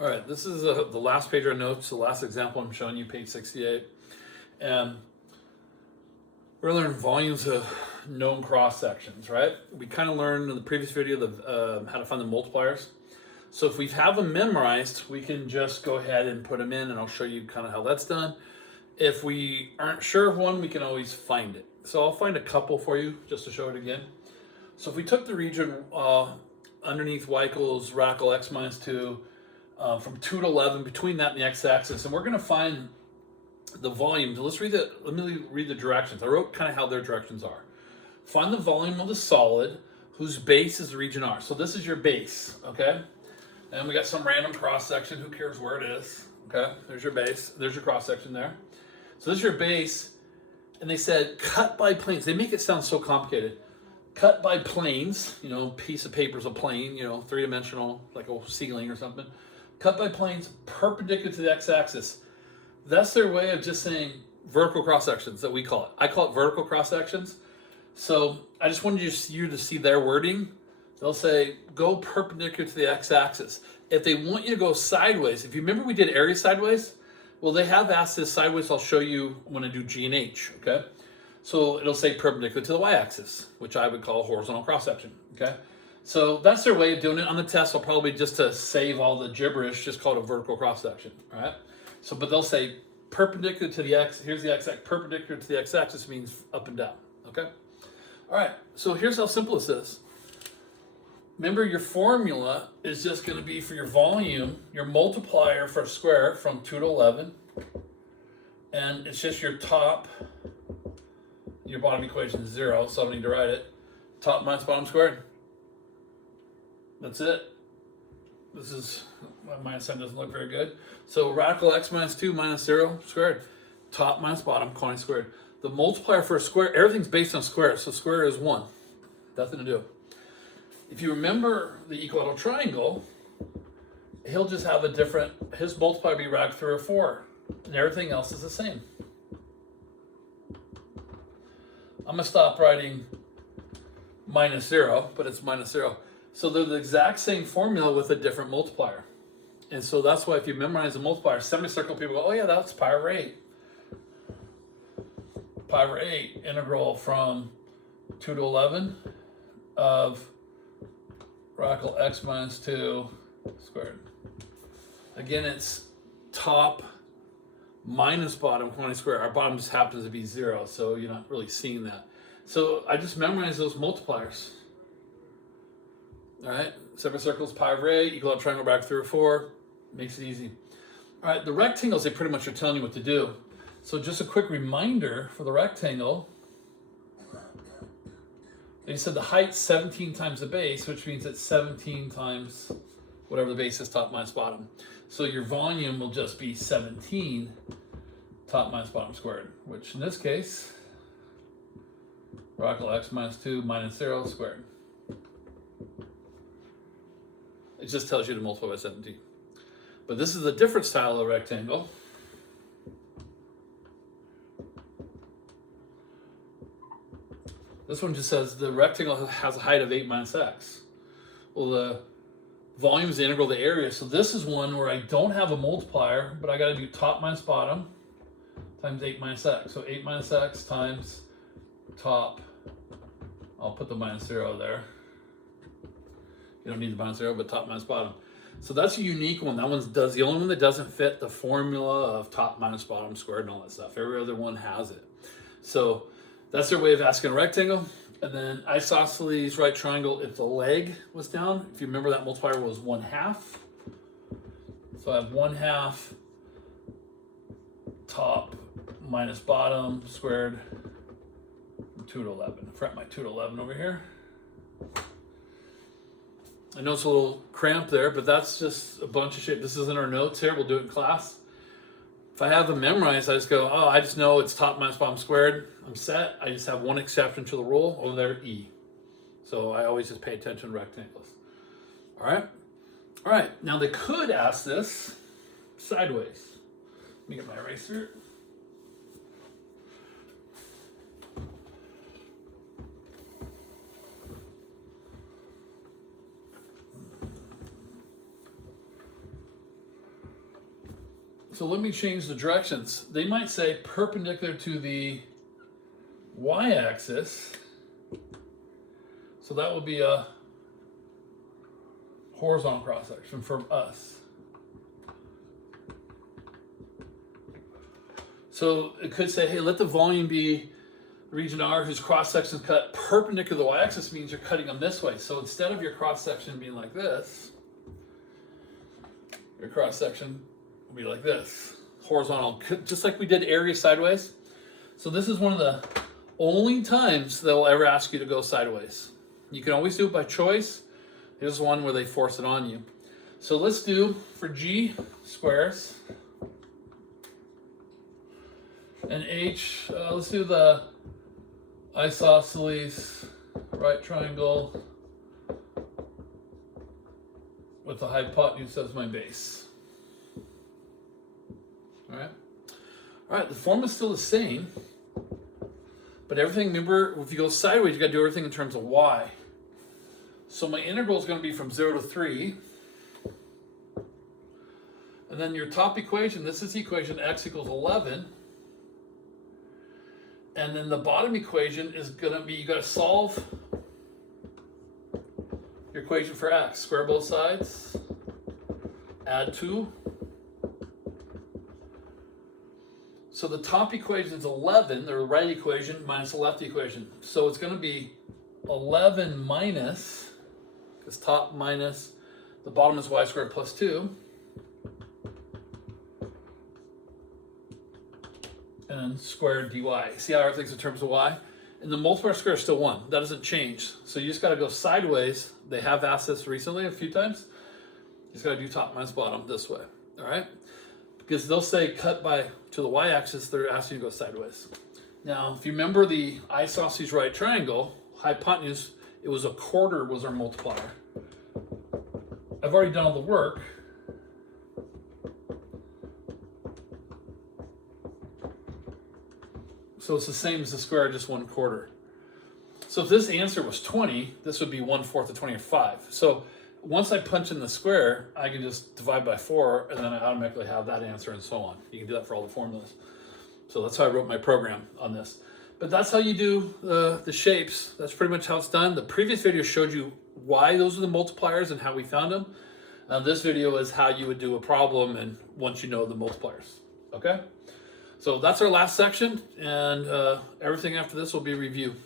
All right, this is the last page of our notes, the last example I'm showing you, page 68. And we're learning volumes of known cross sections, right? We kind of learned in the previous video how to find the multipliers. So if we have them memorized, we can just go ahead and put them in, and I'll show you kind of how that's done. If we aren't sure of one, we can always find it. So I'll find a couple for you just to show it again. So if we took the region underneath y equals radical x minus 2, from 2 to 11, between that and the x-axis, and we're going to find the volume. So let me read the directions. I wrote kind of how their directions are. Find the volume of the solid whose base is the region R. So this is your base, okay? And we got some random cross-section. Who cares where it is? Okay, there's your base. There's your cross-section there. So this is your base, and they said cut by planes. They make it sound so complicated. Cut by planes, piece of paper is a plane, three-dimensional, like a ceiling or something. Cut by planes perpendicular to the x-axis. That's their way of just saying vertical cross-sections that we call it. I call it vertical cross-sections. So I just wanted you to see their wording. They'll say, go perpendicular to the x-axis. If they want you to go sideways, if you remember we did area sideways, well, they have asked this sideways. I'll show you when I do G and H, okay? So it'll say perpendicular to the y-axis, which I would call a horizontal cross-section, okay? So that's their way of doing it. On the test, I'll probably, just to save all the gibberish, just call it a vertical cross-section, all right? So, but they'll say perpendicular to the x, here's the x-axis, perpendicular to the x-axis means up and down, okay? All right, so here's how simple this is. Remember, your formula is just going to be for your volume, your multiplier for a square from 2 to 11, and it's just your top, your bottom equation is 0, so I don't need to write it. Top minus bottom squared. That's it. This is, my minus sign doesn't look very good. So radical x minus 2 minus 0 squared. Top minus bottom, quantity squared. The multiplier for a square, everything's based on squares, so square is 1. Nothing to do. If you remember the equilateral triangle, he'll just have a different, his multiplier will be radical 3 or 4, and everything else is the same. I'm going to stop writing minus 0, but it's minus 0. So they're the exact same formula with a different multiplier. And so that's why if you memorize the multiplier, semicircle, people go, oh yeah, that's pi over 8. Pi over 8, integral from 2 to 11 of radical x minus 2 squared. Again, it's top minus bottom quantity squared. Our bottom just happens to be 0, so you're not really seeing that. So I just memorized those multipliers. All right, semicircles, pi over 8, equilateral triangle, radical 3 or 4. Makes it easy. All right, the rectangles, they pretty much are telling you what to do. So just a quick reminder for the rectangle. They said the height's 17 times the base, which means it's 17 times whatever the base is, top minus bottom. So your volume will just be 17 top minus bottom squared, which in this case, radical x minus 2 minus 0 squared. It just tells you to multiply by 17. But this is a different style of rectangle. This one just says the rectangle has a height of 8 minus x. Well, the volume is the integral of the area. So this is one where I don't have a multiplier, but I got to do top minus bottom times 8 minus x. So 8 minus x times top. I'll put the minus 0 there. You don't need the minus 0, but top minus bottom. So that's a unique one. That one's the only one that doesn't fit the formula of top minus bottom squared and all that stuff. Every other one has it. So that's their way of asking a rectangle. And then isosceles right triangle, if the leg was down, if you remember that multiplier was 1/2. So I have 1/2 top minus bottom squared from 2 to 11. I've got my 2 to 11 over here. I know it's a little cramped there, but that's just a bunch of shit. This isn't our notes here. We'll do it in class. If I have them memorized, I just go, oh, I just know it's top minus bottom squared. I'm set. I just have one exception to the rule over there, E. So I always just pay attention to rectangles. All right? All right. Now they could ask this sideways. Let me get my eraser. So let me change the directions. They might say perpendicular to the y-axis. So that would be a horizontal cross-section for us. So it could say, hey, let the volume be region R whose cross-section is cut perpendicular to the y-axis, means you're cutting them this way. So instead of your cross-section being like this, your cross-section will be like this, horizontal, just like we did area sideways. So this is one of the only times they'll ever ask you to go sideways. You can always do it by choice. Here's one where they force it on you. So let's do, for G squares and H, let's do the isosceles right triangle with the hypotenuse as my base. All right, the form is still the same, but everything, remember, if you go sideways, you got to do everything in terms of y. So my integral is going to be from 0 to 3. And then your top equation, this is the equation x equals 11. And then the bottom equation is going to be, you got to solve your equation for x. Square both sides, add 2. So the top equation is 11, the right equation, minus the left equation. So it's going to be 11 minus, because top minus, the bottom is y squared plus 2. And squared dy. See how everything's in terms of y? And the multiplier square is still 1. That doesn't change. So you just got to go sideways. They have asked this recently a few times. You just got to do top minus bottom this way. All right? Because they'll say cut by to the y-axis, they're asking you to go sideways. Now, if you remember the isosceles right triangle, hypotenuse, it was a quarter was our multiplier. I've already done all the work. So it's the same as the square, just 1/4. So if this answer was 20, this would be 1/4 of 20 or 5. So once I punch in the square, I can just divide by 4, and then I automatically have that answer, and so on. You can do that for all the formulas. So that's how I wrote my program on this. But that's how you do the shapes. That's pretty much how it's done. The previous video showed you why those are the multipliers and how we found them. This video is how you would do a problem and once you know the multipliers. Okay? So that's our last section, and everything after this will be review.